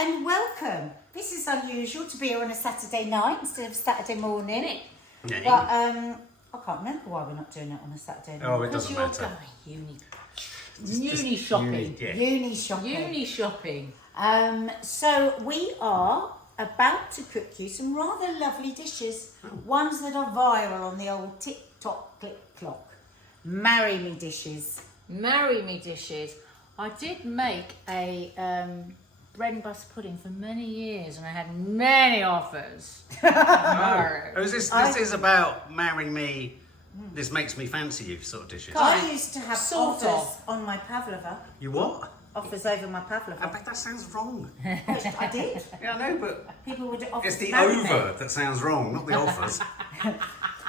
and welcome. This is unusual to be here on a Saturday night instead of Saturday morning. Yeah. But I can't remember why we're not doing it on a Saturday night. Oh, it doesn't You're matter. going uni shopping. Uni shopping. Uni shopping. So we are about to cook you some rather lovely dishes. Ones that are viral on the old TikTok click clock. Marry me dishes. Marry me dishes. I did make a bread and butter pudding for many years, and I had many offers. Oh, this is about marry me. This makes me fancy you sort of dishes. I used to have Sort offers of. on my pavlova. You what? Offers over my I pavlova. bet that sounds wrong. I did. Yeah, I know, but People would offer it's to the marry me. over that sounds wrong, not the offers.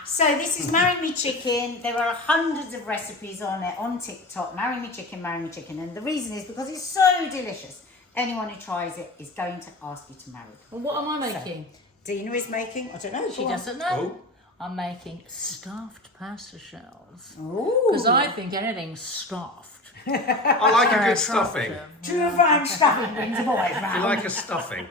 So this is Marry Me Chicken. There are hundreds of recipes on it on TikTok. Marry Me Chicken, Marry Me Chicken. And the reason is because it's so delicious. Anyone who tries it is going to ask you to marry them. Well, what am I making? Dina is making, I don't know. She go on. doesn't know. Oh. I'm making stuffed pasta shells. Ooh. Because I think anything stuffed. I like a good stuffing. True round stuffing brings the boys You round. like a stuffing?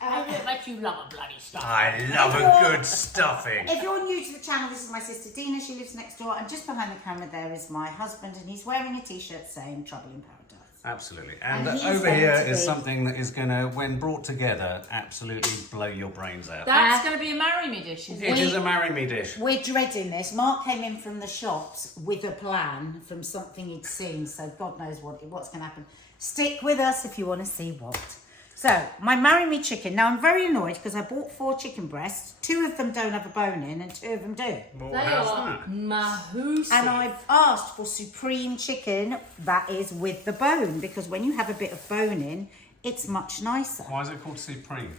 I bet you love a bloody stuff. I love a good stuffing. If you're new to the channel, this is my sister Dina. She lives next door. And just behind the camera there is my husband. And he's wearing a t-shirt saying Trouble in Paradise. Absolutely. And And he's over going here to is be- something that is going to, when brought together, absolutely blow your brains out. That's going to be a marry me dish, isn't It it? is a marry me dish. We're dreading this. Mark came in from the shops with a plan from something he'd seen, so God knows what's going to happen. Stick with us if you want to see what. So, my Marry Me Chicken. Now, I'm very annoyed because I bought 4 chicken breasts. 2 of them don't have a bone in and 2 of them do. Well, They how's are that? mahoosive. And I've asked for supreme chicken that is with the bone, because when you have a bit of bone in, it's much nicer. Why is it called Supreme?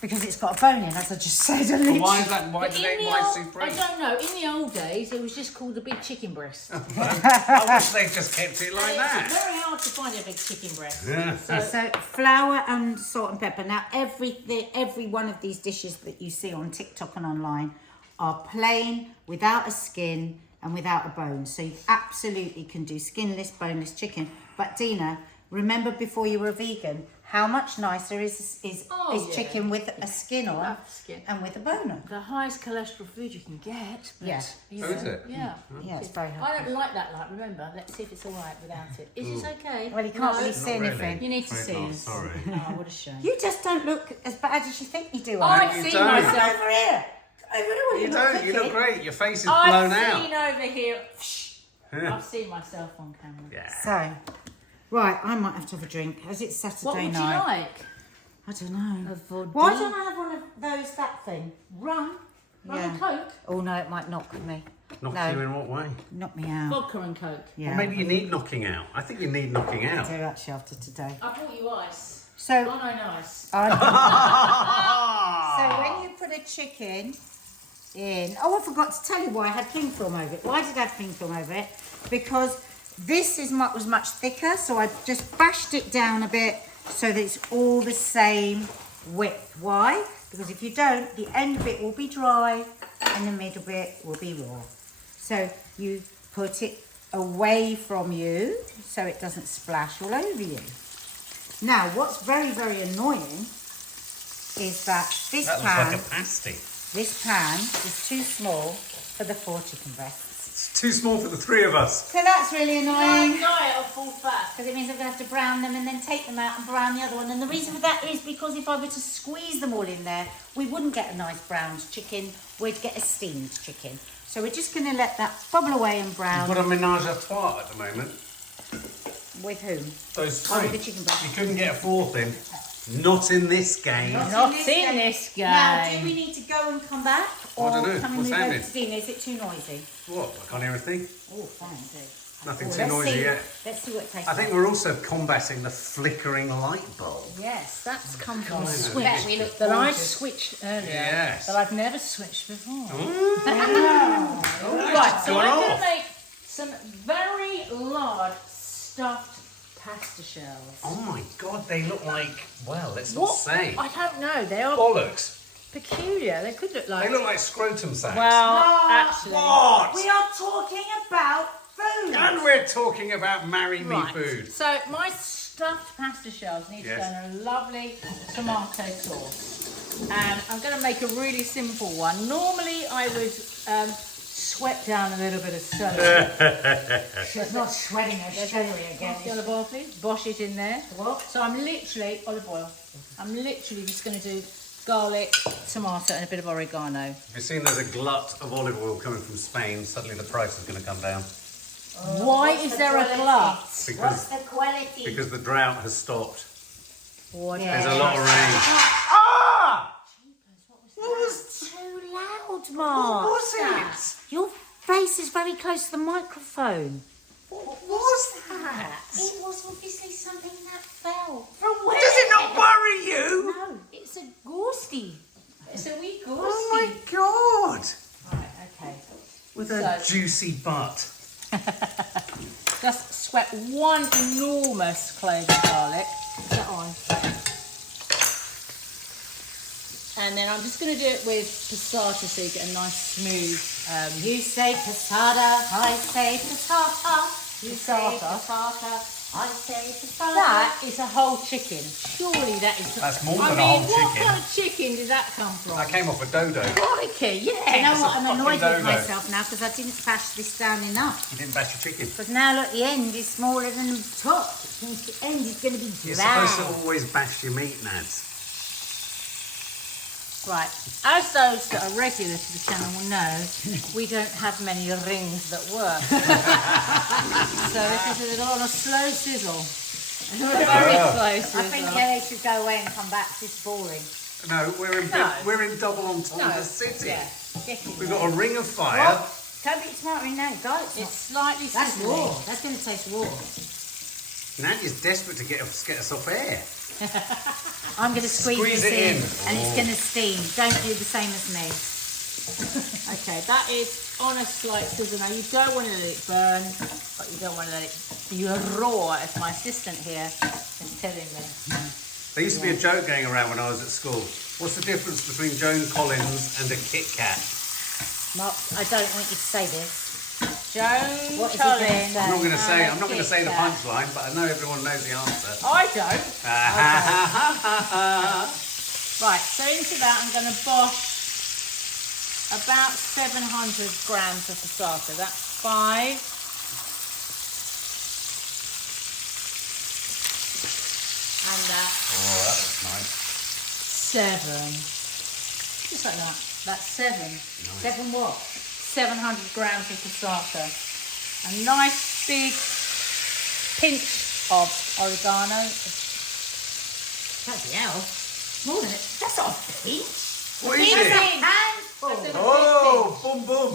Because it's got a bone in, as I just said. Well, why is that? Why But do in they? the Why old- Supreme? I don't know. In the old days, it was just called a big chicken breast. I wish they just kept it like It's that. very hard to find a big chicken breast. Yeah. So flour and salt and pepper. Now every one of these dishes that you see on TikTok and online are plain, without a skin and without a bone. So you absolutely can do skinless, boneless chicken. But Dina, remember before you were a vegan, how much nicer is Oh, yeah. chicken with a skin on Love skin. and with a bone on? The highest cholesterol food you can get. But, Yeah. you Oh, know, is it? Yeah. Yeah, it's very I healthy. don't like that light, remember. Let's see if it's all right without it. Is this okay? Well, you can't really No? see anything. You need to Afraid see not, us. sorry. Oh, what a shame. You just don't look as bad as you think you do. I've you seen don't. Come myself. over here. Over here when You you're not don't. You look cooking. great. Your face is blown I've seen out. over here. Yeah. I've seen myself on camera. Yeah. So, right, I might have to have a drink as it's Saturday What would night. you like? I don't know. A vodka? Why don't I have one of those, that thing? Rum? Rum Yeah. and Coke? Oh no, it might knock me. Knock No. you in what way? Knock me out. Vodka and Coke. Yeah. Or maybe you need knocking out. I think you need knocking I out. do actually after today. I bought you ice. So, Oh, no, nice. so when you put a chicken in, oh, I forgot to tell you why I had cling film over it. Why did I have cling film over it? Because this was much thicker, so I just bashed it down a bit so that it's all the same width. Why? Because if you don't, the end bit will be dry and the middle bit will be raw. So you put it away from you so it doesn't splash all over you. Now, what's very, very annoying is that this That looks pan, like a pasty. this pan is too small for the 4 chicken breasts. It's too small for the 3 of us. So that's really annoying. Diet of full fat. Because it means I'm going to have to brown them and then take them out and brown the other one. And the reason for that is because if I were to squeeze them all in there, we wouldn't get a nice browned chicken. We'd get a steamed chicken. So we're just going to let that bubble away and brown. You've got a menage a trois at the moment. With whom? Those Oh, 3. with the chicken breast. You couldn't get a 4th in. Not in this game. Not in this Now, do game. we need to go and come back? I Or don't know. can we What's move over happening? to Dina? Is it too noisy? What? I can't hear a thing. Oh, fine, do. Nothing Oh, too let's noisy see. yet. Let's see what it tastes I think like. we're also combating the flickering light bulb. Yes, that's come from a Kind of. switch Yeah, we look that I gorgeous. switched earlier. Yes. But I've never switched before. Right, Right, so going I'm going off. to make some very large stuffed pasta shells. Oh my god, they look like, well, let's not What? say. I don't know. They are Bollocks. peculiar. They could look like. They look like scrotum sacks. Well, actually. What? We are talking about food. And we're talking about marry me Right. food. So my stuffed stuffed pasta shells need Yes. to go in a lovely tomato sauce. And I'm going to make a really simple one. Normally I would sweat down a little bit of celery. She's not shredding her celery again. The olive oil, please. Bosh it in there. What? So I'm literally, olive oil, I'm literally just going to do garlic, tomato and a bit of oregano. Have you seen there's a glut of olive oil coming from Spain? Suddenly the price is going to come down. Why is there a glut? What's Because, the quality? because the drought has stopped. What? Yeah. There's a lot of rain. What was too loud, Mark? What was it? Your face is very close to the microphone. What was that? It was obviously something that fell. From where? Does it not worry you? No, it's a ghosty. It's a wee ghosty. Oh my god! Right, okay. With a So- juicy butt. Just sweat one enormous clove of garlic. Put it on. And then I'm just going to do it with passata so you get a nice smooth. You say passata, I say patata. You say Passata. patata, I say patata. That is a whole chicken. Surely that is. That's more I than a mean, whole what chicken. kind of chicken did that come from? That came off a dodo. Crikey, yeah. You know what? I'm fucking annoyed with dodo. myself now because I didn't bash this down enough. You didn't bash your chicken. Because now look, the end is smaller than the top. The end is going to be You're dry. supposed to always bash your meat, Nads. Right, as those that are regular to the channel will know, we don't have many rings that work. So this is on a slow sizzle. Very slow I sizzle. think they should go away and come back. This is boring. No, we're in double entendre city. Yeah, get in We've there. got a ring of fire. What? Don't be smart in now. Garlic's It's not. slightly That's sizzling. raw. That's going to taste raw. Nadia's desperate to get us off air. I'm going to squeeze Squeeze this it in. and it's going to steam. Don't do the same as me. Okay, that is on a slight sizzle. Now you don't want to let it burn, but you don't want to let it be raw, as my assistant here is telling me. There used to be a joke going around when I was at school. What's the difference between Joan Collins and a Kit Kat? Mark, I don't want you to say this. Joan What is he gonna Collins. say? I'm not going to say. and I'm not going to say the Kit Kat. punchline, but I know everyone knows the answer. I don't. Ah, Right, so into that I'm going to bosh about 700 grams of passata. That's 5. And that's Oh, that looks nice. 7. Just like that. That's 7. 7 what? 700 grams of passata. A nice big pinch of oregano. Bloody hell. More than it. That's not a pinch. What is Pinch. it? Handful. That's a Oh, boom, boom.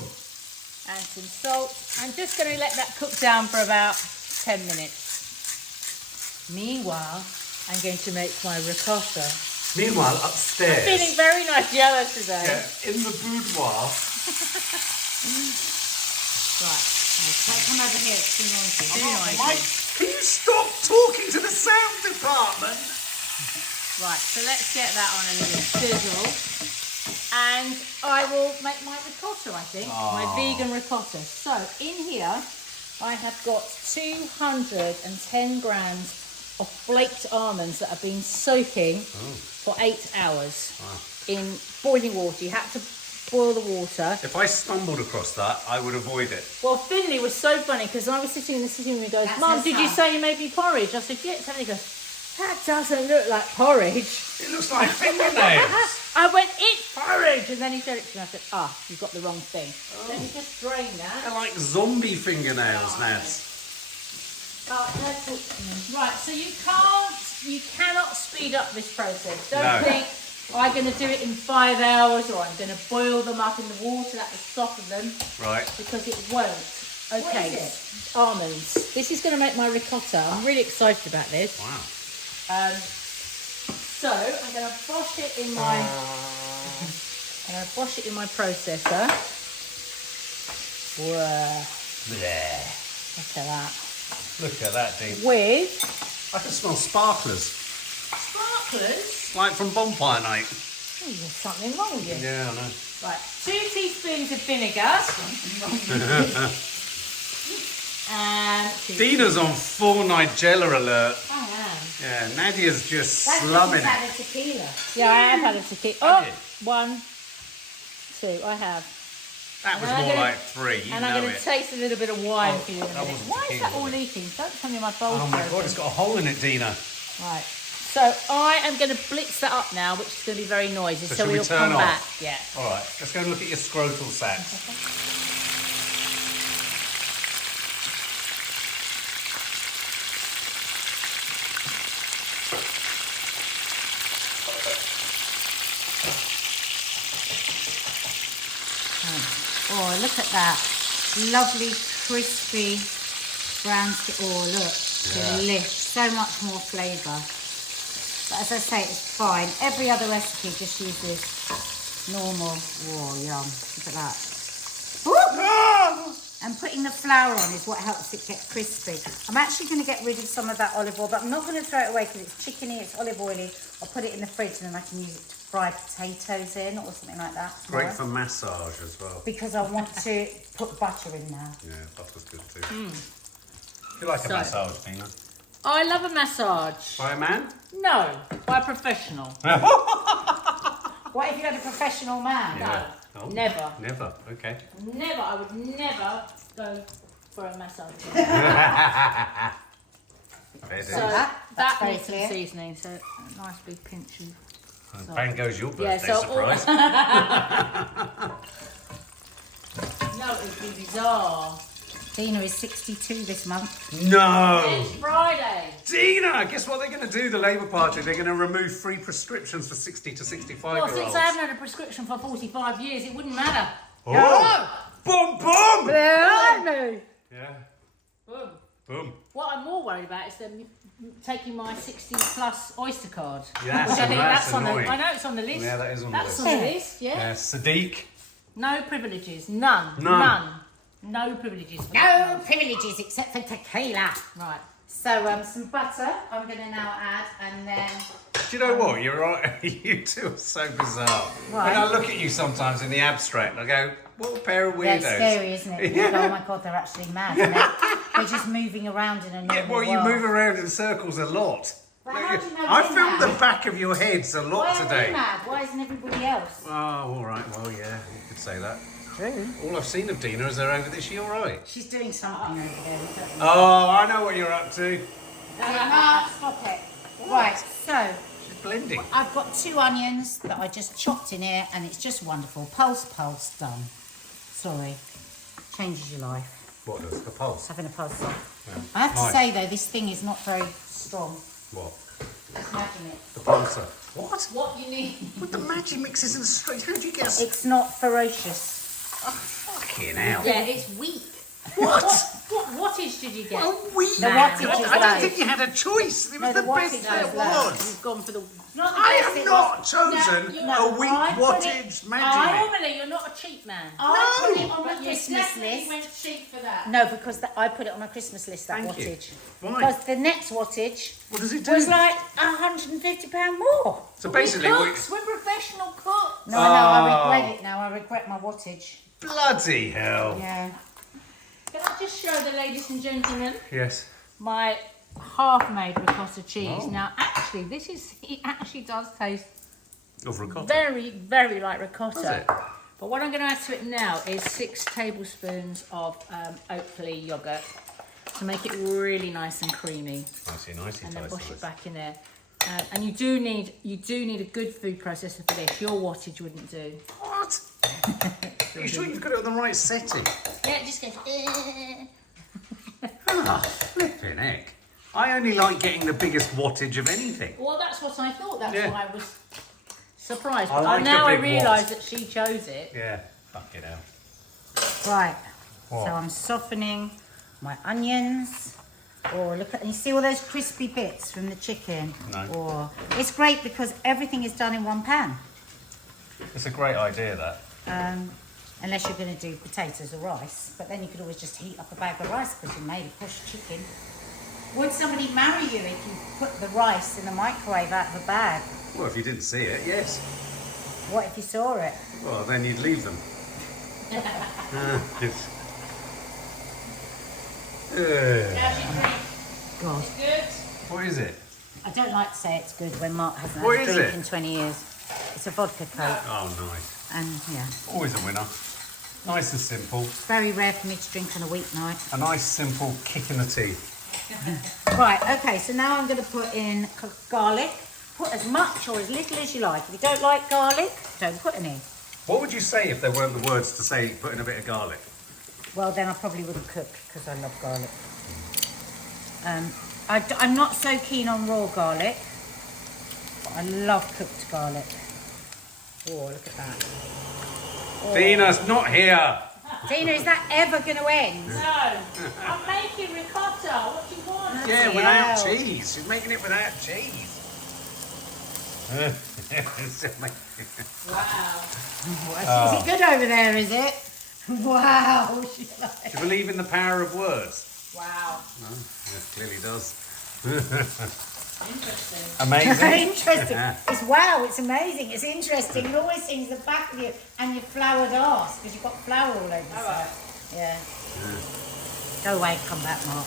and some salt. I'm just going to let that cook down for about 10 minutes. Meanwhile, I'm going to make my ricotta. Meanwhile, Feeling upstairs, very nice yellow today. in the boudoir, Right. Come over here. It's too noisy. Too noisy. Mike, can you stop talking to the sound department? Right, so let's get that on a little sizzle. And I will make my ricotta, I think. My vegan ricotta. So in here, I have got 210 grams of flaked almonds that have been soaking for 8 hours in boiling water. You have to boil the water. If I stumbled across that, I would avoid it. Well, Finley was so funny because I was sitting in the sitting room and he goes, That's Mum, her did you son. say you made me porridge? I said, yes. And he goes, that doesn't look like porridge. It looks like fingernails. I went, it's porridge. And then he said it to me. I said, you've got the wrong thing. Let me just drain that. They're like zombie fingernails, Nads. Right, so you cannot speed up this process. Don't No. think I'm going to do it in 5 hours or I'm going to boil them up in the water that will soften them, Right. because it won't. Okay, What is almonds. This is going to make my ricotta. I'm really excited about this. Wow. So I'm going to bosh it in my processor. Whoa, There. look at that. Look at that, Dean. With I can smell sparklers. sparklers. Like from bonfire night. Oh, there's something wrong with you. Yeah, I know. Right, 2 teaspoons of vinegar. Dina's on full Nigella alert. I am. Yeah, Nadia's just That's slumming just it. had a tequila. Yeah, I have had a tequila. Have Oh, you? 1, 2, I have. That was And I'm more gonna- like 3, you And know I'm going it. to taste a little bit of wine Oh, for you in a that minute. wasn't Why is tequila, that all was it? leaking? Don't tell me my bowl's Oh my broken. god, it's got a hole in it, Dina. Right. So I am going to blitz that up now, which is going to be very noisy. So So shall we we'll turn come off? back. Yeah. Alright, let's go and look at your scrotal sacs. Oh, look at that. Lovely, crispy brown skin. Oh, look. Yeah. Delish. So much more flavour. But as I say, it's fine. Every other recipe just uses normal. Oh, yum. Look at that. Ooh! And putting the flour on is what helps it get crispy. I'm actually going to get rid of some of that olive oil, but I'm not going to throw it away because it's chickeny, it's olive oily. I'll put it in the fridge and then I can use it to fry potatoes in or something like that. Great tomorrow. for massage as well. Because I want to put butter in now. Yeah, butter's good too. You like a So- massage, Dina? I love a massage. By a man? No, by a professional. What if you had a professional man? Yeah. Oh, Never. Never, okay. Never. I would never go for a massage. Fair So dues. that very needs some clear. seasoning. So a nice big pinch of. And bang goes your Yeah, birthday so- surprise. No, it would be bizarre. Dina is 62 this month. No! It's Friday. Dina! Guess what they're going to do, the Labour Party? They're going to remove free prescriptions for 60 to 65 Well, year olds. since I haven't had a prescription for 45 years, it wouldn't matter. Oh! Boom, boom! I know. Yeah, Boom. boom. What I'm more worried about is them taking my 60 plus Oyster card. Yeah, Which I think that's on the. annoying. I know it's on the list. Yeah, that is on the That's list. on the list. Yeah. Yeah, Sadiq. No privileges. None. None. No privileges. For No that privileges except for tequila. one. Right. So some butter I'm going to now add, and then Do you know what? You're right. You two are so bizarre. Right. When I look at you sometimes in the abstract, I go, what a pair of weirdos. that's scary, isn't it? You go, oh my god, they're actually mad. And they're just moving around in a normal Yeah, well, you world. move around in circles a lot. But how do you know I they're filmed mad? the back of your heads a Why lot are they today. mad? Why isn't everybody else? Oh, all right. Well, yeah, you could say that. True. All I've seen of Dina is her over there. Is she all right? She's doing something over there. Oh, I know what you're up to. No, stop it. Right, so She's blending. I've got 2 onions that I just chopped in here, and it's just wonderful. Pulse, done. Sorry, changes your life. What does the pulse? Having a pulse on. Yeah. I have to Nice. say though, this thing is not very strong. What? Just imagine it. The pulsar. What? What you need? What the magic mix isn't straight? How do you get? It's not ferocious. Fucking hell. Yeah, it's weak. What? What wattage did you get? A week. The wattage is I don't low. think you had a choice. It was No, the the best wattage there is low. was. You've gone for the. Not the I best have it not was. chosen No, a weak I put it- wattage magic mix. Normally, you're not a cheap man. I put it No. on But the you Christmas definitely list. went cheap for that. No, because I put it on my Christmas list, that Thank you. wattage. Why? Because the next wattage What does it do? was like £150 more. So basically, we, Cooks, we're professional cooks. No, I regret it now. I regret my wattage. bloody hell. Yeah. Can I just show the ladies and gentlemen Yes. my half-made ricotta cheese? Oh. Now, actually, it actually does taste Of ricotta. very, very like ricotta. Does it? But what I'm going to add to it now is 6 tablespoons of Oatly yogurt to make it really nice and creamy, Nicey, and then nice. push it back in there. And you do need a good food processor for this. Your wattage wouldn't do. What? Are you sure you've got it on the right setting? Yeah, it just goes. Ah, flipping heck. I only like getting the biggest wattage of anything. Well, that's what I thought. That's Yeah. why I was surprised. I But like a now I big realise watt. that she chose it. Yeah. Fuck it out. Right. What? So I'm softening my onions. Oh, look at, you see all those crispy bits from the chicken? No. Oh, it's great because everything is done in one pan. It's a great idea, that. Unless you're going to do potatoes or rice. But then you could always just heat up a bag of rice because you made a push chicken. Would somebody marry you if you put the rice in the microwave out of a bag? Well, if you didn't see it, yes. What if you saw it? Well, then you'd leave them. How's your drink? God. Good? What is it? I don't like to say it's good when Mark hasn't What had a is drink it? in 20 years. It's a vodka coke, Oh, nice. and yeah, Always a winner. Nice and simple. it's very rare for me to drink on a weeknight. A nice, simple kick in the teeth. Right, okay, so now I'm going to put in garlic. Put as much or as little as you like. If you don't like garlic, don't put any. What would you say if there weren't the words to say put in a bit of garlic? Well, then I probably wouldn't cook because I love garlic. I'm not so keen on raw garlic, but I love cooked garlic. Oh, look at that. Dina's not here. Dina, is that ever going to end? No. I'm making ricotta. What do you want? Yeah, Bloody without hell. cheese. She's making it without cheese. Wow. Is it good over there, is it? Wow. She's like... Do you believe in the power of words? Wow. No, it clearly does. Interesting. Amazing. Interesting. It's wow, it's amazing, it's interesting. It always seems the back of you and your floured arse because you've got flour all over yourself. Yeah. Go away, come back, Mark.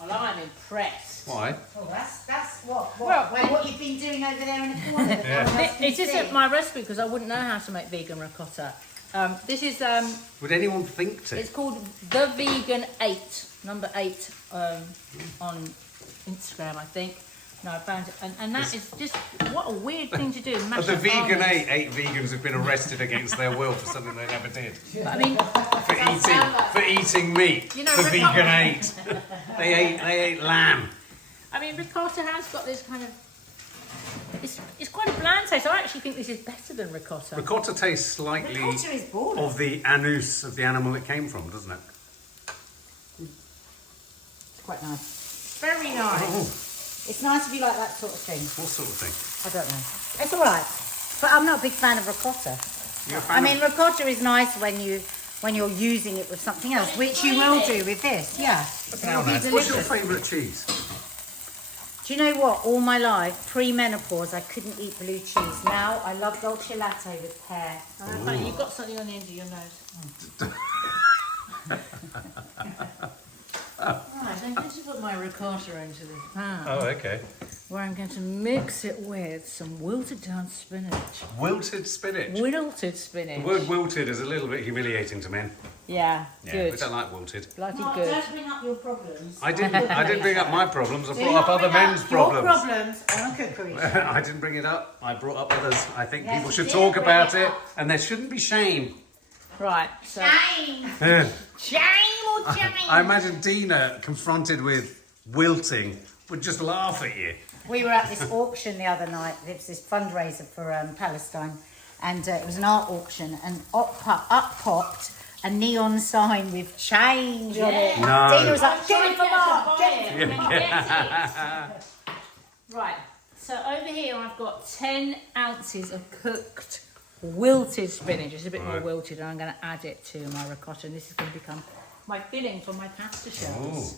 Well, I'm impressed. Why? Oh, that's what? Well, What you've been doing over there in the corner. that no one else can It isn't see. my recipe because I wouldn't know how to make vegan ricotta. This is Would anyone think to? it's called The Vegan 8, number 8 on Instagram, I think. No, I found it, and that is just what a weird thing to do. Mash Of the up vegan almonds. 8 vegans have been arrested against their will for something they never did. But I mean, For eating meat. You know, the ricotta- vegan 8. They ate lamb. I mean, ricotta has got this kind of. It's quite a bland taste. I actually think this is better than ricotta. Ricotta tastes slightly Ricotta is boring. of the anus of the animal it came from, doesn't it? It's quite nice. Very nice. It's nice if you like that sort of thing. What sort of thing? I don't know. It's all right. But I'm not a big fan of ricotta. You're a I fan mean, of... ricotta is nice when you're using it with something else, which you will do with this. Yeah. Now, It'll be Nat, what's your delicious. favourite cheese? Do you know what? All my life, pre-menopause, I couldn't eat blue cheese. Now I love dolce latte with pear. Funny, you've got something on the end of your nose. Right, I'm going to put my ricotta into this pan, Oh, okay. where I'm going to mix it with some wilted down spinach. Wilted spinach. Wilted spinach. The word wilted is a little bit humiliating to men. Yeah, Yeah, good. we don't like wilted. Bloody Mark, good. don't bring up your problems. I didn't bring up my problems. I Do brought not up other bring up men's your problems. problems on a cookery show. I didn't bring it up. I brought up others. I think Yes, people you should did talk bring about it it, up. and there shouldn't be shame. Right, so. Shame! Shame or shame? I imagine Dina, confronted with wilting, would just laugh at you. We were at this auction the other night. There was this fundraiser for Palestine, and it was an art auction. And up popped a neon sign with change on it. No. Dina was like, "Get it for Mark! Get it!" Right, so over here I've got 10 ounces of cooked wilted spinach. It's a bit more Right. wilted, and I'm going to add it to my ricotta, and this is going to become my filling for my pasta shells. Ooh.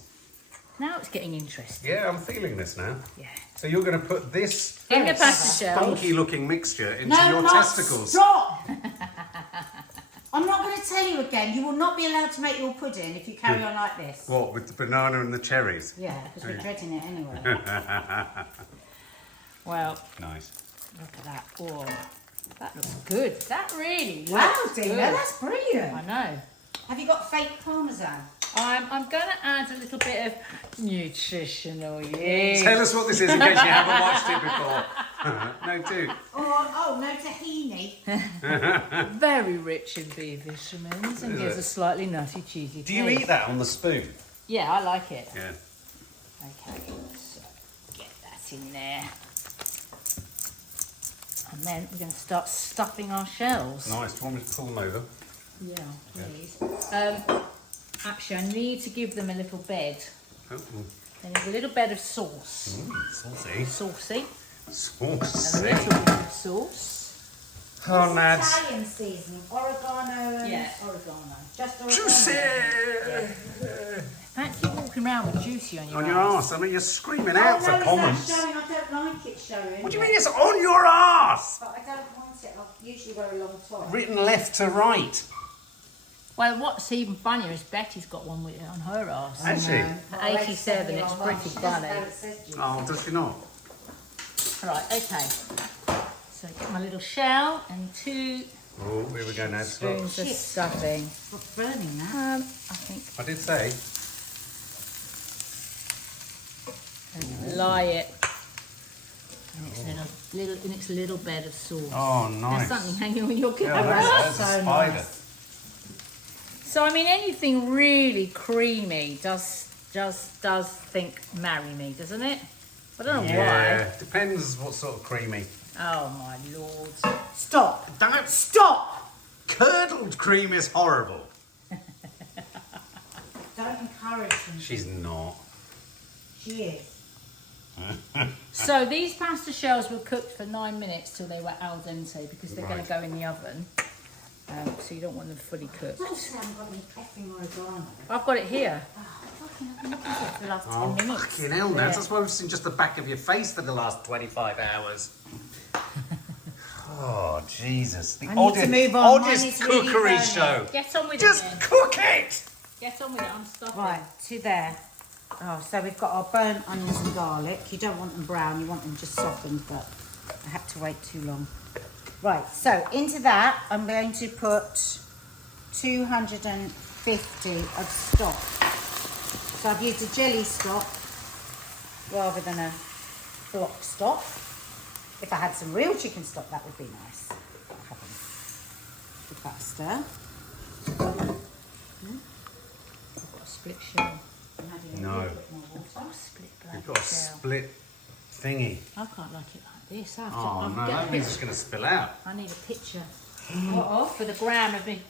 Now it's getting interesting. Yeah, I'm feeling this now. Yeah. So you're going to put this In the pasta shells. funky-looking mixture into No, your Mark, testicles. stop! I'm not going to tell you again. You will not be allowed to make your pudding if you carry on like this. What, with the banana and the cherries? Yeah, because we're dreading it anyway. Well, Nice. look at that. Oh, that looks good. That really looks Wow, Dina, good. that's brilliant. I know. Have you got fake parmesan? I'm going to add a little bit of nutritional yeast. Tell us what this is in case you haven't watched it before. No, do. Oh, no tahini. Very rich in B vitamins and Is gives it? a slightly nutty, cheesy Do you taste. eat that on the spoon? Yeah, I like it. Yeah. Okay, so get that in there. And then we're going to start stuffing our shells. Nice. Do you want me to pull them over? Yeah, please. Actually, I need to give them a little bed. Oh, They need a little bed of sauce. saucy. Saucy. And a Saucy. little bit of sauce. Oh, Nads. Italian seasoning, oregano and Yeah. oregano. Just oregano. Juicy! Fancy walking around with juicy on your On your arse. arse. I mean, you're screaming Oh, out no, for it's comments. not showing. I don't like it showing. What do you mean it's on your arse? But I don't want it. I usually wear a long top. Written left to right. Well, what's even funnier is Betty's got one with it on her arse. Has she? At 87, it's pretty funny. Oh, does she not? Right, okay. So get my little shell and 2 Oh, here we go now. spoons of stuffing. What's burning that? I think I did say. and lie it in its little bed of sauce. Oh, There's nice. something hanging on your Yeah, camera. that's So a spider. nice. So I mean, anything really creamy does think marry me, doesn't it? I don't know Yeah, depends what sort of creamy. why. Oh my lord! Stop. Don't stop! Curdled cream is horrible. Don't encourage them. She's not. She is. So these pasta shells were cooked for 9 minutes till they were al dente because they're going to go in the oven. So you don't want them fully cooked. I haven't got any effing oregano. I've got it here. For the last 10 minutes. Fucking hell, Nance. That's why we've seen just the back of your face for the last 25 hours. Oh, Jesus. The I need to move on. Mine oddest is really cookery burning. show. Get on with Just it then. cook it! Get on with it. I'm stuffing. Right, to there. Oh, so we've got our burnt onions and garlic. You don't want them brown, you want them just softened, but I had to wait too long. Right, so into that, I'm going to put 250 of stock. So I've used a jelly stock rather than a block stock. If I had some real chicken stock, that would be nice. But I haven't. Give that a stir. I've got a split shell. No. I've got a split black You've got a shell. split thingy. I can't like it like this. I have to, Oh, I'll no, get a that means picture. it's going to spill out. I need a picture. What off? For the gram of big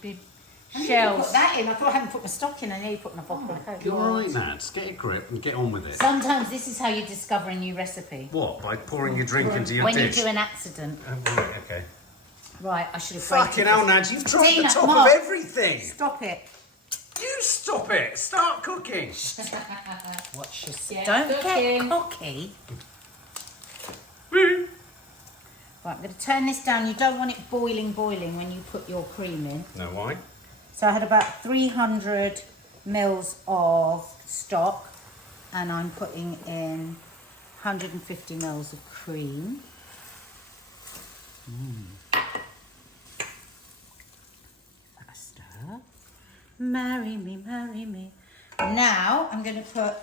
I shells. put that in. I thought I hadn't put my stock in. I nearly put my coat. You're all right, Nance. Get a grip and get on with it. Sometimes this is how you discover a new recipe. What? By pouring your drink into your When dish? you do an accident. Oh, right, okay. Right, I should have Fucking waited. hell, Nance. You've tried Tina, the top Mark. of everything. Stop it. You stop it. Start cooking. Watch your Yeah, Don't cooking. get cocky. Right, I'm going to turn this down. You don't want it boiling when you put your cream in. No, why? So I had about 300 mils of stock, and I'm putting in 150 mils of cream. That a stir. Marry me, marry me. Now I'm going to put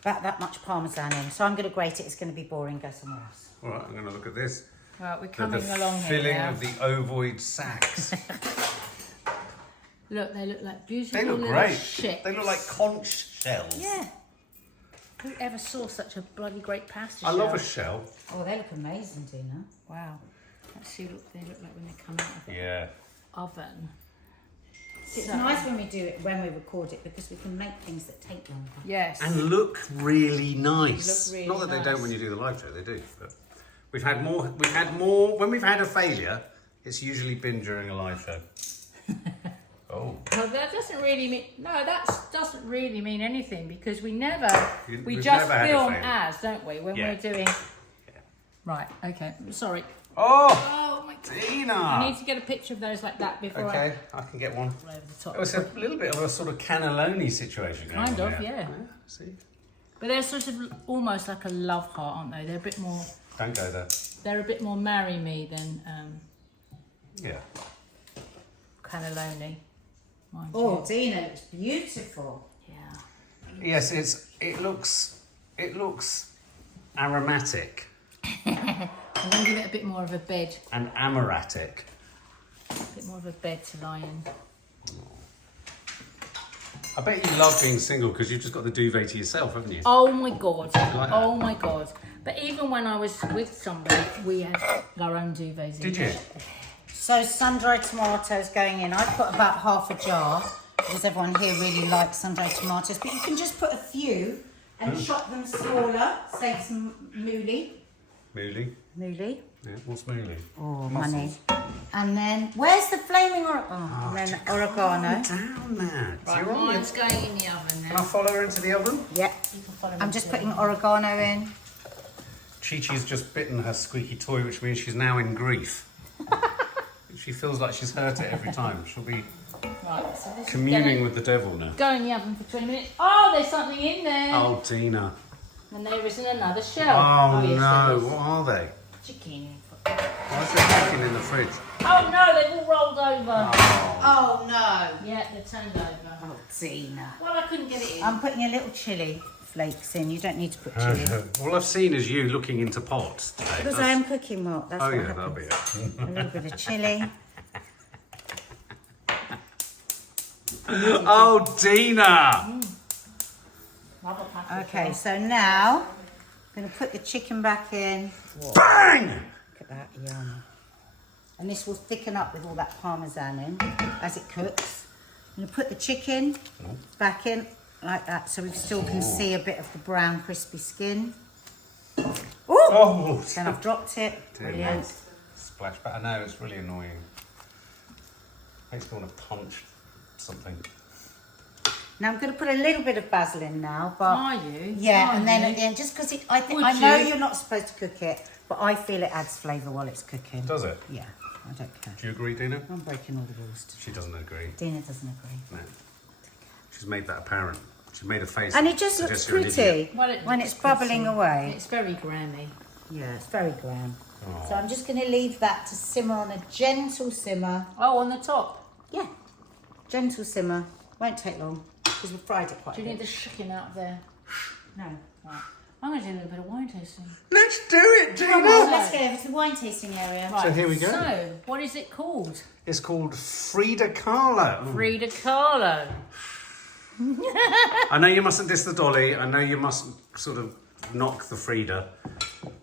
about that much parmesan in. So I'm going to grate it. It's going to be boring. Go somewhere else. All right, I'm going to look at this. Right, we're The coming along here filling now. of the ovoid sacs. Look, they look like beautiful They look little great. ships. They look like conch shells. Yeah. Who ever saw such a bloody great pasta I shell? love a shell. Oh, they look amazing, Dina. Wow. Let's see what they look like when they come out of the Yeah. oven. It's nice when we do it, when we record it, because we can make things that take longer. Yes. And look really nice. Look really Not that they don't nice. when you do the live show, they do. But we've had more. When we've had a failure, it's usually been during a live show. Oh. Well, that doesn't really mean doesn't really mean anything because we We've just never had a film failure. as, don't we? When Yeah. we're doing. Right. Okay. Sorry. Oh, Oh my God. I Tina. need to get a picture of those like that before Okay, I can get one. I over the top. It was a little bit of a sort of cannelloni situation going Kind on of, there. yeah. See? But they're sort of almost like a love heart, aren't they? They're a bit more. Don't go there. They're a bit more marry me than Yeah. cannelloni. Mind Oh, you. Dina, looks beautiful. Yeah. Yes, it looks aromatic I'm going to give it a bit more of a bed, and amoratic. a bit more of a bed to lie in. I bet you love being single because you've just got the duvet to yourself, haven't you? Oh my God. like that? Oh my God. But even when I was with somebody, we had our own duvets in. Did you? So sun-dried tomatoes going in. I put about half a jar because everyone here really likes sun-dried tomatoes. But you can just put a few and chop them smaller. Save some moolie. Moolie. Moolie. Yeah, what's moolie? Oh, Mussels. money. And then, where's the flaming oregano? and then oregano. Down there. Right, You're on mine's it. going in the oven Can I now. follow her into the oven? Yep. You can follow I'm me just to putting the- oregano in. Chi-Chi's just bitten her squeaky toy, which means she's now in grief. She feels like she's hurt it every time. She'll be Right, so this communing is with the devil now. go in the oven for 20 minutes. Oh, there's something in there. Oh, Dina. And there isn't another shell. Oh, yes, no. there is. What are they? Chicken. Why is there chicken in the fridge? Oh no, they've all rolled over. Oh no. Yeah, they're turned over. Oh, Dina. Well, I couldn't get it in. I'm putting a little chilli flakes in. You don't need to put chilli. All I've seen is you looking into pots today. Because I am cooking more. That's Oh, what yeah, that'll happens. be it. A little bit of chilli. Oh, Dina! Another pack of Okay, shell. so now I'm going to put the chicken back in. Bang! Look at that, yum. And this will thicken up with all that parmesan in as it cooks. I'm going to put the chicken back in like that so we still can see a bit of the brown crispy skin. Ooh! Oh, Then I've dropped it. Brilliant. Splash back. I know, it's really annoying. Makes me want to punch something. Now I'm going to put a little bit of basil in now, but Are you? yeah, Are and then you? at the end, just because Would I know you? you're not supposed to cook it, but I feel it adds flavour while it's cooking. Does it? Yeah, I don't care. Do you agree, Dina? I'm breaking all the rules today. She doesn't agree. Dina doesn't agree. No. She's made that apparent. She's made a face. And it just looks suggests you're an pretty idiot. Well, when it's bubbling away. It's very Grammy. Yeah, it's very glam. Oh. So I'm just going to leave that to simmer on a gentle simmer. Oh, on the top. Yeah, gentle simmer. Won't take long because we've fried it quite Do a you need bit. the chicken out there? No. Right. I'm going to do a little bit of wine tasting. Let's do it, Dina! Come on, let's go over to the wine tasting area. Right. So here we go. So, what is it called? It's called Frida Kahlo. Frida Kahlo. I know you mustn't diss the dolly. I know you mustn't sort of knock the Frida.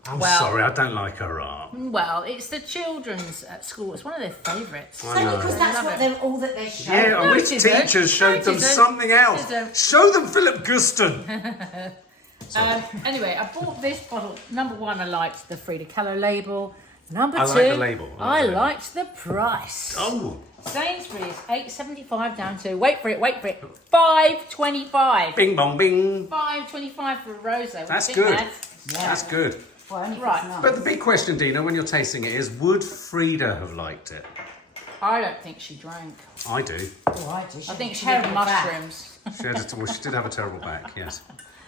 I'm Well- sorry, I don't like her art. Well, it's the children's at school. It's one of their favourites. It's only because that's Love what it. they're all that they're showing. Yeah, No, I wish it isn't. teachers showed No, them it isn't. something else. It isn't. Show them Philip Guston. Anyway, I bought this bottle. Number one, I liked the Frida Kahlo label. Number I two, like the label. I like I the label. liked the price. Oh, Sainsbury's $8.75 down to wait for it, $5.25. bing bong bing. $5.25 for a rosé. What That's do you think, good. lads? That's good. Well, only if Right. it's nice. But the big question, Dina, when you're tasting it is, would Frida have liked it? I don't think she drank. I do. Oh, I do. I think she had mushrooms. She did have a terrible back, yes.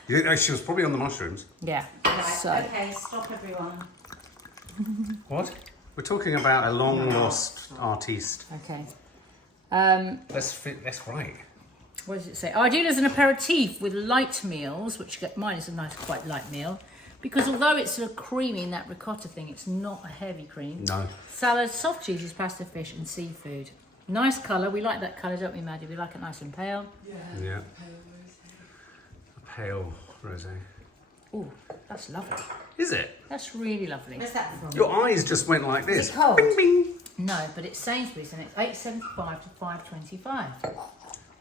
Yeah, she was probably on the mushrooms. Yeah. So Okay, stop everyone. What? We're talking about a long lost artiste. okay. That's right. What does it say? Ideal as an aperitif with light meals, which mine is a nice, quite light meal, because although it's sort of creamy in that ricotta thing, it's not a heavy cream. No. Salad, soft cheeses, pasta, fish, and seafood. Nice colour. We like that colour, don't we, Maddie? We like it nice and pale. Yeah. A pale rosé. Ooh, that's lovely. Is it? That's really lovely. Where's that from? Your eyes just went like this. Is it cold? Bing bing. No, but it's Sainsbury's and it's $8.75 to $5.25.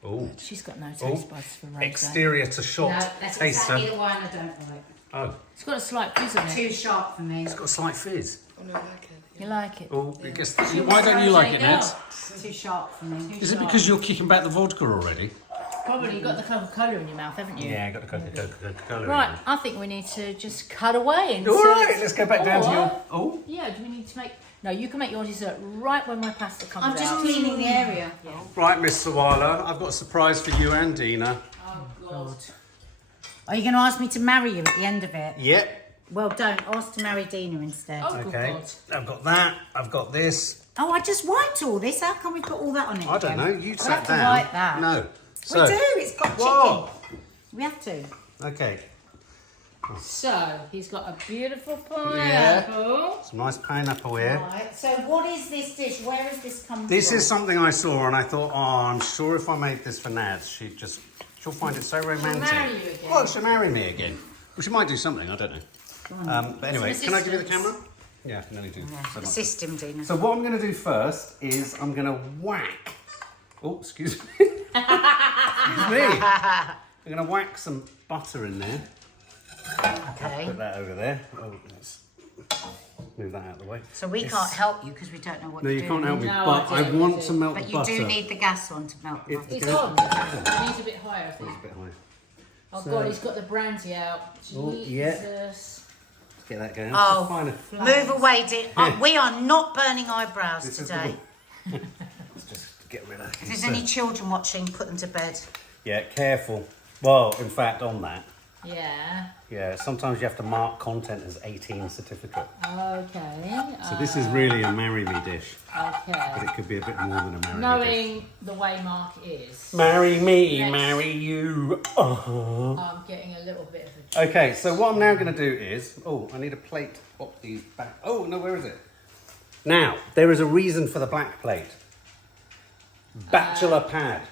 Oh. She's got no taste buds for rosé. Exterior to No, shot that's taster. exactly the wine I don't like. Oh, It's got a slight fizz on it. Too sharp for me. it's got a slight fizz. You like it? Oh, I guess. She Why don't you rosé like it, Ned? girl. Too sharp for me. Is it because you're kicking back the vodka already? Probably got the Coca-Cola in your mouth, haven't you? Yeah, I got the Coca-Cola. Right, I think we need to just cut away and All right, let's go back down to Or- your. Oh. Yeah, do we need to make... No, you can make your dessert right when my pasta comes I'm out. just cleaning the area. Right, Miss Sawalha, I've got a surprise for you and Dina. Oh, God. Are you going to ask me to marry you at the end of it? Yep. Well, don't. Ask to marry Dina instead. Oh, good Okay. God. I've got that. I've got this. Oh, I just wiped all this. How can we put all that on it? I don't again? know. You We'll sat have to down. wipe that. No. We So, do. It's got chicken. Whoa. We have to. Okay. So, he's got a beautiful Yeah. pineapple. Some nice pineapple here. Right. So, what is this dish? Where has this come from? This is something I saw and I thought, oh, I'm sure if I made this for Nads, she'll find it so romantic. marry you again. Oh, she'll marry me again. Well, she might do something, I don't know. But anyway, Some can I give you the assistance. camera? Yeah, I can only do so much. Assist him, Dina. So what I'm going to do first is I'm going to whack. Oh, excuse me. Excuse me. I'm going to whack some butter in there. Okay. Put that over there. Oh, let's move that out of the way. So we can't help you because we don't know what No, to you do. can't help me, No, but I I don't. want to melt But the you butter. do need the gas on to melt the It's butter. It's good. on. It needs a bit higher, I think. It's a bit high. Oh, So- God, he's got the brandy out. Oh, yeah. Jesus. Let's get that going. Oh, Fine. move away, Dina. We are not burning eyebrows This is today. Let's just get rid of it. If there's any children watching, put them to bed. Yeah, careful. Well, in fact, on that, Yeah. yeah, sometimes you have to mark content as 18 certificate. Okay. So this is really a marry me dish, but Okay. it could be a bit more than a marry me dish. Knowing the way Mark is, Marry me, Yes. marry you. I'm getting a little bit of a... Okay, so what I'm now going to do is, oh, I need a plate up the back. Oh, no, where is it? Now, there is a reason for the black plate. Bachelor pad.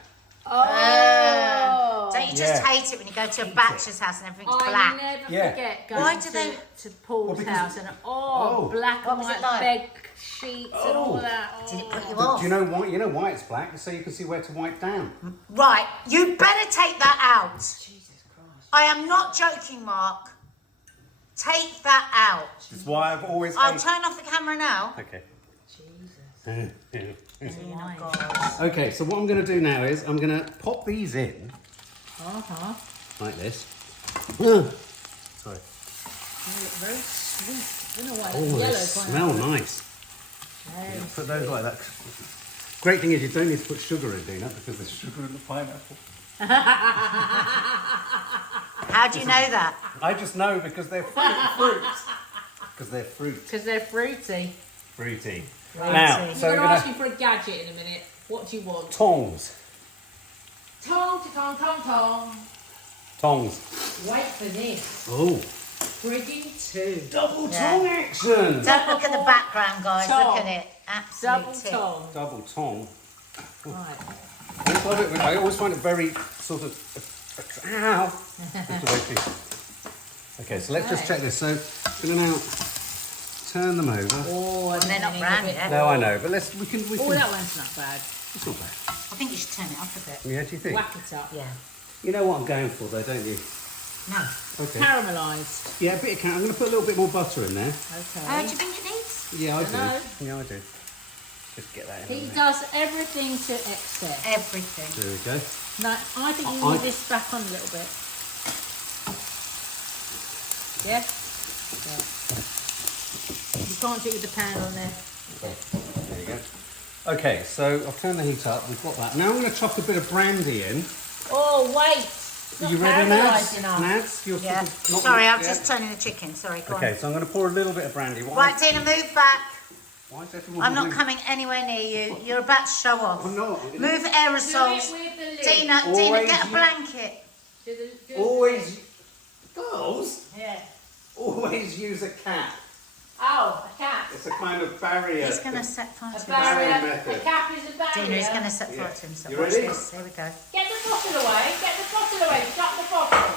Oh! Don't you just Yeah. hate it when you go to a bachelor's house and everything's I black? never Yeah. forget going Why do they- to Paul's because- house and Oh. black What and was it white like? bed sheets and all Oh. that. Did it put you Do off? you know why? You know why it's black? So you can see where to wipe down. Right, you better take that out. Jesus Christ. I am not joking, Mark. Take that out. That's why I've always I'll hated- turn off the camera now. Okay. Jesus. Oh, God. Okay, so what I'm going to do now is I'm going to pop these in Uh-huh. like this. Sorry. They look very sweet. I don't know why Oh, that's they yellow. smell nice. Very Put those like that. Great thing is you don't need to put sugar in, Dina, because there's sugar in the pineapple. How do you know that? I just know because they're fruit. Because they're fruit. Because they're fruity. Fruity. Fruity. Now, So so I'm we're going to ask going you for a gadget in a minute. What do you want? to... Tongs. Tong, tong, tong, tong. Tongs. Wait for this. Oh. Frigging two. Double Yeah. tong action. Don't look at the background, guys. Tom. Look at it. Double Absolute tip. tong. Double tong. Right. I always find it very sort of... Ow. Okay, so let's just check this. So, I'm going to now turn them over. Oh, and they're then not they need a brown bit yet. No, I know, but we can. Oh, that one's not bad. It's not bad. I think you should turn it up a bit. Yeah, do you think? Whack it up. Yeah. You know what I'm going for, though, don't you? No. Okay. Caramelised. Yeah, a bit of I'm going to put a little bit more butter in there. Okay. Do you think it needs? Yeah, I Dunno. do. Yeah, I do. Just get that in. He there. does everything to excess. Everything. There we go. No, I think you need this back on a little bit. Yeah? Yeah. You can't do it with the pan on there. There you go. Okay, so I've turned the heat up. We've got that. Now I'm going to chuck a bit of brandy in. Oh, wait! It's Are not you ready, Nads? caramelised enough. Nads? You're Yeah. sort of not- Sorry, I'm yeah. just turning the chicken. Sorry, go Okay, on. so I'm going to pour a little bit of brandy. Why? Right, Dina, move back. Why is everyone I'm not moving? coming anywhere near you. You're about to show off. I'm not. Move Do aerosols. it with the lid. Dina, Always get a you- blanket. Do Always, girls, Yeah. always use a cap. Oh, a cap. It's a kind of barrier. He's going to set fire A to barrier barrier. method. A cap is a barrier. Dina, he's going to set Yeah. fire to himself. You Watch ready? this. Here we go. Get the bottle away. Get the bottle away. Shut the bottle.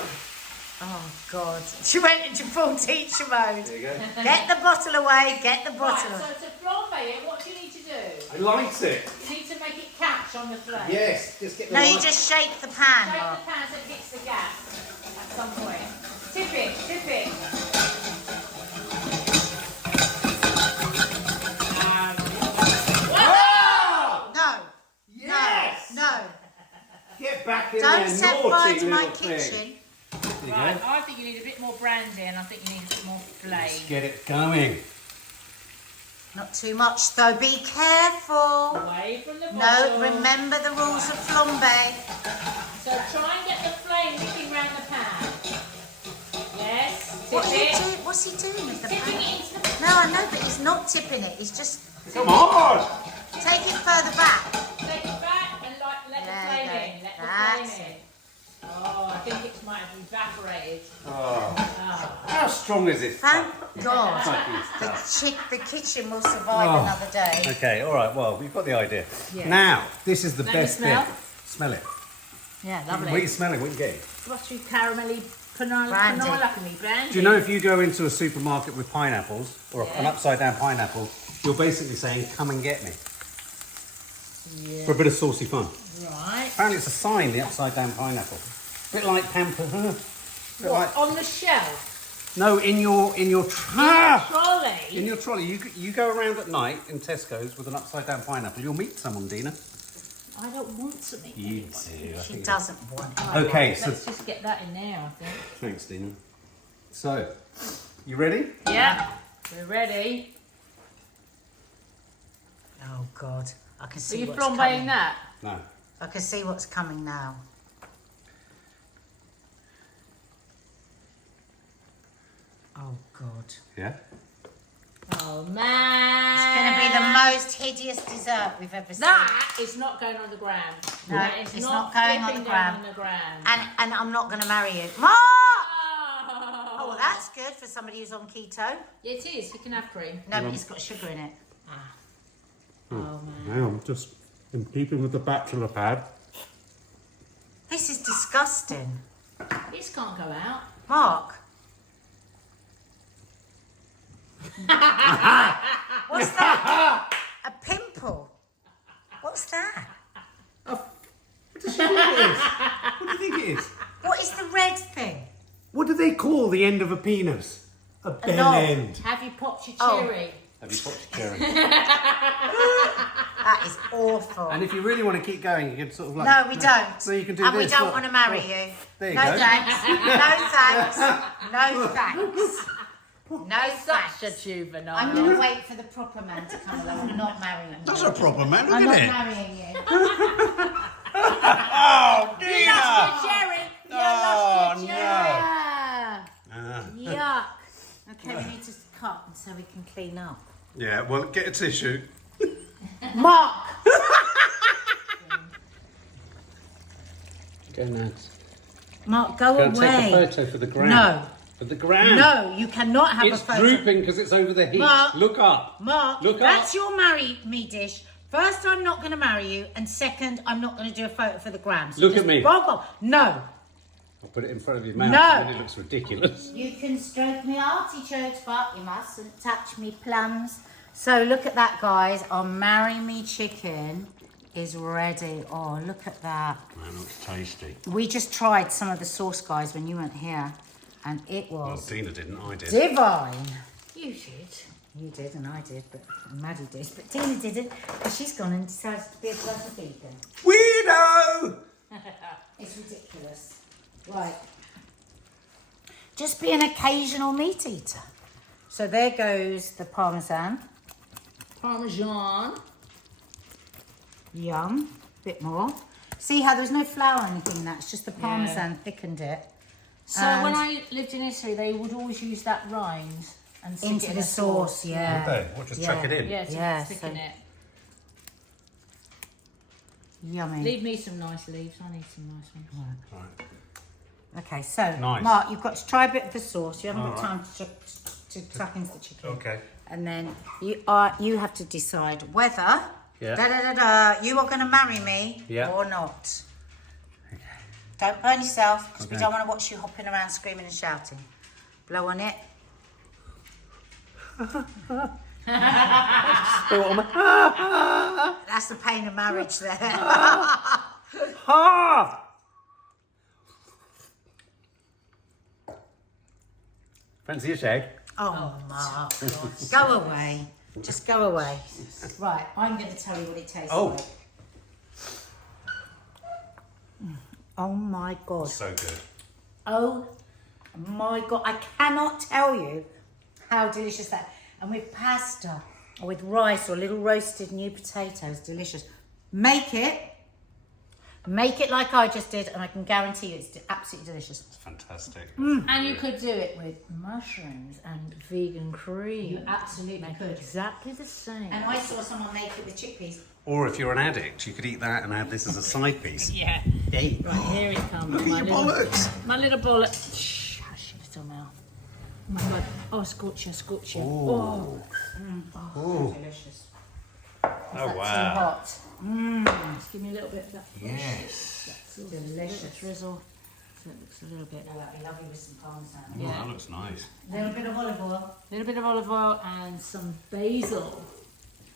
Oh, God. She went into full teacher mode. There you go. Get the bottle away. Get the Right, bottle so away. to flambe it, what do you need to do? I light it. You need to make it catch on the flame. Yes, just get the No, you light. just shake the pan, Shake Mark. the pan so it hits the gas at some point. Tip it, tip it. Ah! No. Yes! No. Get back in Don't there, set naughty fire to my little thing. kitchen. There you Right, go. I think you need a bit more brandy and I think you need a bit more Let's flame. get it going. Not too much, though. Be careful. Away from the No, bottle. remember the rules of flambe. So try and get the flame whipping round the pan. Yes, tip What's he it. doing? What's he doing with the Tipping pan? it into the No, I know, but he's not tipping it. He's just Come on! take it further back. Take it back and let the There you flame go. in. Let the That's flame in. Oh, I think it might have evaporated. Oh. Oh. How strong is it? Thank God. Fucking stuff. The kitchen will survive Oh. another day. Okay, all right. Well, we've got the idea. Yeah. Now, this is the Let me best smell. bit. Smell it. Yeah, What are lovely. you smelling? What are you getting? Buttery, caramelly, Brandy. panola, brandy. Do you know if you go into a supermarket with pineapples or an Yeah. upside down pineapple, you're basically saying, "Come and get me" Yeah. for a bit of saucy fun. Right. Apparently, it's a sign, the upside down pineapple. A bit like pamper. Bit What, like, on the shelf? no, in your Trolley? in your trolley. You go around at night in Tesco's with an upside down pineapple. You'll meet someone, Dina. I don't want something. You do. I She think- doesn't want it. Okay, so Let's just get that in there, I think. thanks, Dina. So, you ready? Yeah. We're ready. Oh, God. I can Are see you what's flambeing coming. that? No. I can see what's coming now. Oh God. Yeah? Oh man. It's going to be the most hideous dessert we've ever seen. That is not going on the gram. No, That is it's not going on flipping the down gram. on the gram. And I'm not going to marry you. Mark! Oh, well, that's good for somebody who's on keto. Yeah, it is. You can have cream. No, but it's got sugar in it. Oh man. Hang on, just in keeping with the bachelor pad. This is disgusting. This can't go out. Mark. What's that? A pimple. What's that? What does she think it is? What do you think it is? What is the red thing? What do they call the end of a penis? A bell knob. end. Have you popped your Oh. cherry? Have you popped your cherry? That is awful. And if you really want to keep going, you can sort of like... No, we don't. So you can do and this. we don't look. want to marry you. There you no go. thanks. No thanks. No thanks. No Such a thanks. juvenile. I'm going to wait for the proper man to come along. I'm not marrying you. That's a proper man, look I'm not at it. marrying you. Oh, You Dina! lost your cherry. You Oh, lost your cherry. Yuck. Okay, we need to cut so we can clean up. Yeah, well, get a tissue. Mark! Go nuts. Mark, go Go take away. a photo for the gram. No. For the gram. No, you cannot have It's a photo. drooping because it's over the heat. Mark. Look up. Mark, Look that's up. your marry me dish. First, I'm not going to marry you, and second, I'm not going to do a photo for the gram. So Look just at me. bog off. No. I'll put it in front of your mouth. No. And then it looks ridiculous. You can stroke me artichokes, but you mustn't touch me plums. So look at that, guys. Our marry me chicken is ready. Oh, look at that. That looks tasty. We just tried some of the sauce, guys, when you weren't here, and it Well, was Dina didn't, I did. divine. You did. You did, and I did, but Maddie did. But Tina didn't, because she's gone and decided to be a bloody vegan. Weirdo! It's ridiculous. Right. Just be an occasional meat eater. So there goes the parmesan. Parmesan. Yum. Bit more. See how there's no flour or anything in that? It's just the parmesan thickened it. So And when I lived in Italy, they would always use that rind and stick into it in the a sauce, yeah. Okay, we'll just chuck it in. Yeah, to Yeah, thicken so- it. Yummy. Leave me some nice leaves. I need some nice ones. Right. Okay, so Nice. Mark, you've got to try a bit of the sauce. You haven't got Alright. time to tuck into the chicken. Okay. And then you have to decide whether you are going to marry me Yeah. or not. Don't burn yourself, because we Okay. don't want to watch you hopping around screaming and shouting. Blow on it. That's the pain of marriage there. Fancy a shake? Oh, Mark. Go away. Just go away. Right, I'm going to tell you what it tastes Oh. like. Oh my God. So good. Oh my God. I cannot tell you how delicious that. And with pasta or with rice or little roasted new potatoes, delicious. Make it like I just did, and I can guarantee you it's absolutely delicious. It's fantastic. And you could do it with mushrooms and vegan cream. You absolutely Make could. it exactly the same. And I saw someone make it with chickpeas. Or if you're an addict, you could eat that and have this as a side piece. Yeah. Hey. Right, here it comes. Look at your bollocks. My little bullet. Shh, hush your little mouth. Oh my God. Oh, scorcher. Oh. Oh. Delicious. Oh, That's too wow. hot. Just give me a little bit of that. Yes. Delicious. Drizzle. So it looks a little bit. Oh, that'd be lovely with some parmesan. Oh, Yeah. that looks nice. A little bit of olive oil. A little bit of olive oil and some basil.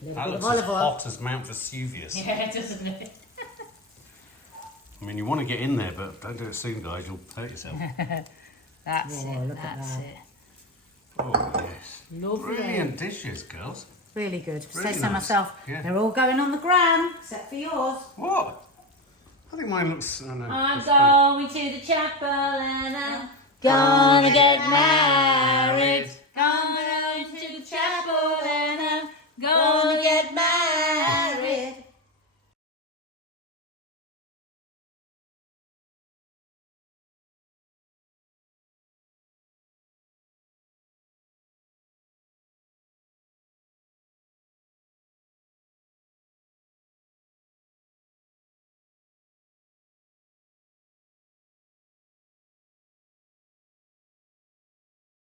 That bit of looks as olive oil. hot as Mount Vesuvius. Yeah, doesn't it? I mean, you want to get in there, but don't do it soon, guys. You'll hurt yourself. That's Whoa, it. look at That's that. it. Oh, yes. Lovely. Brilliant dishes, girls. Really good. Really Say so nice. myself. Yeah. They're all going on the gram, except for yours. What? I think mine looks... I know. I'm it's good. going to the chapel and I'm gonna get married. Gonna